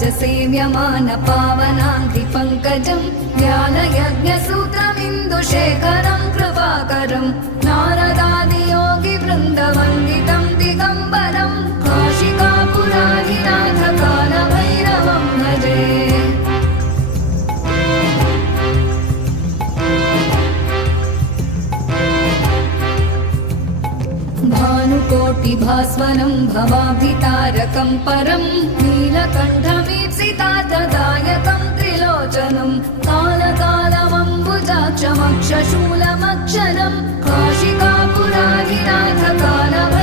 सेव्यमान पावनाङ्घ्रिपङ्कजं ज्ञानयज्ञसूत्रमिन्दुशेखरं कृपाकरं नारदादियोगिवृन्दवन्दितं दिगम्बरं काशिकापुराधिनाथ कालभैरवं भजे। भानुकोटिभास्वरं भवाभितारकं परं नीलकण्ठमीप्सितार्थदायकं त्रिलोचनं कालकालमम्बुजाक्षमक्षशूलमक्षरं काशिकापुराधिनाथ कालभैरवं